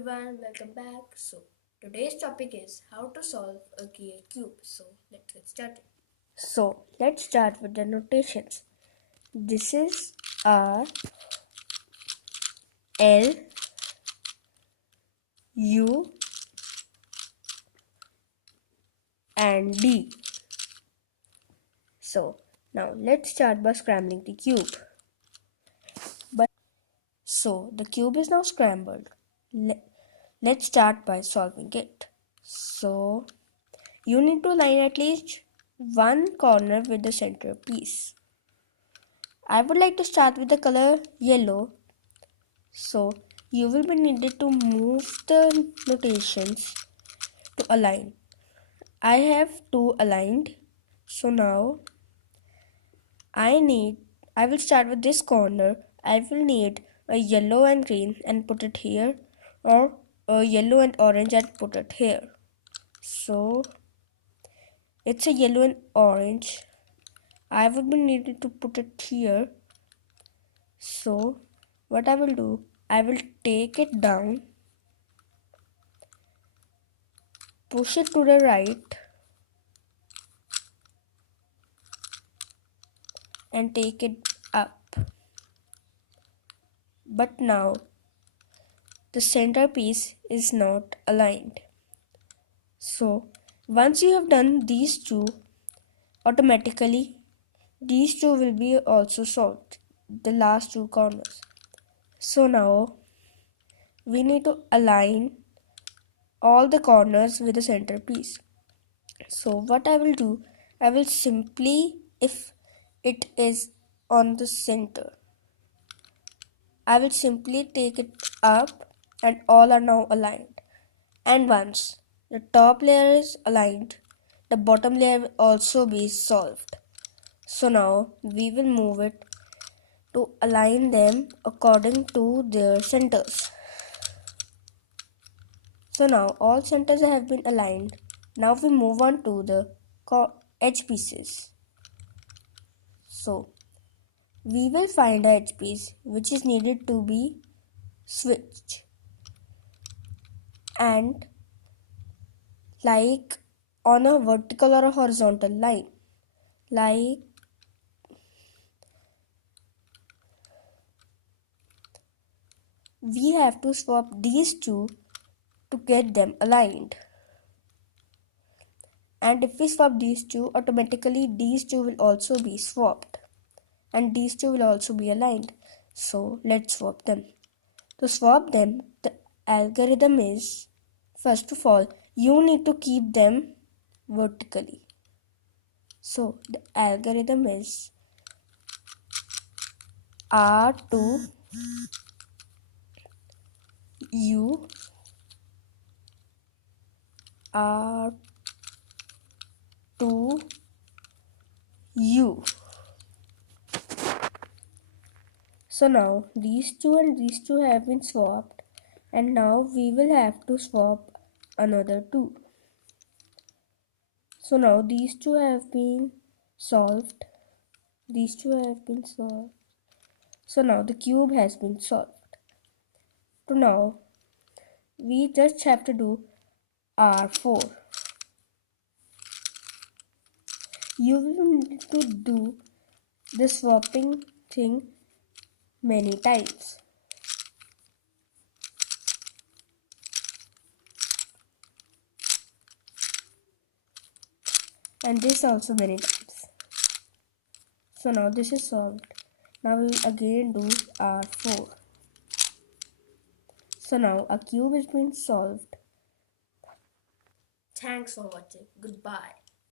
everyone, welcome back. Today's topic is how to solve a cube. Let's get started. Let's start with the notations. This is R, L, U, and D. Now let's start by scrambling the cube. The cube is now scrambled. Let's start by solving it. You need to line at least one corner with the center piece. I would like to start with the color yellow. You will be needed to move the notations to align. I have two aligned. Now I will start with this corner. I will need a yellow and green and put it here, or a yellow and orange and put it here. It's a yellow and orange. I would be needed to put it here. What I will do, I will take it down, push it to the right, and take it up. But now the centerpiece is not aligned. Once you have done these two, automatically these two will be also solved, the last two corners. Now we need to align all the corners with the centerpiece. What I will do, I will simply, if it is on the center, I will simply take it up and all are now aligned. And once the top layer is aligned, the bottom layer will also be solved. Now we will move it to align them according to their centers. Now all centers have been aligned. Now we move on to the edge pieces. We will find a edge piece which is needed to be switched, and like on a vertical or a horizontal line, like we have to swap these two to get them aligned. And if we swap these two, automatically these two will also be swapped, and these two will also be aligned. Let's swap them. To swap them, the algorithm is, first of all, you need to keep them vertically. The algorithm is R2 U R2 U. Now these two and these two have been swapped, and now we will have to swap another two. Now these two have been solved. These two have been solved. Now the cube has been solved. Now we just have to do R4. You will need to do the swapping thing many times. And this also many times. Now this is solved. Now we will again do R4. Now a cube is being solved. Thanks for watching. Goodbye.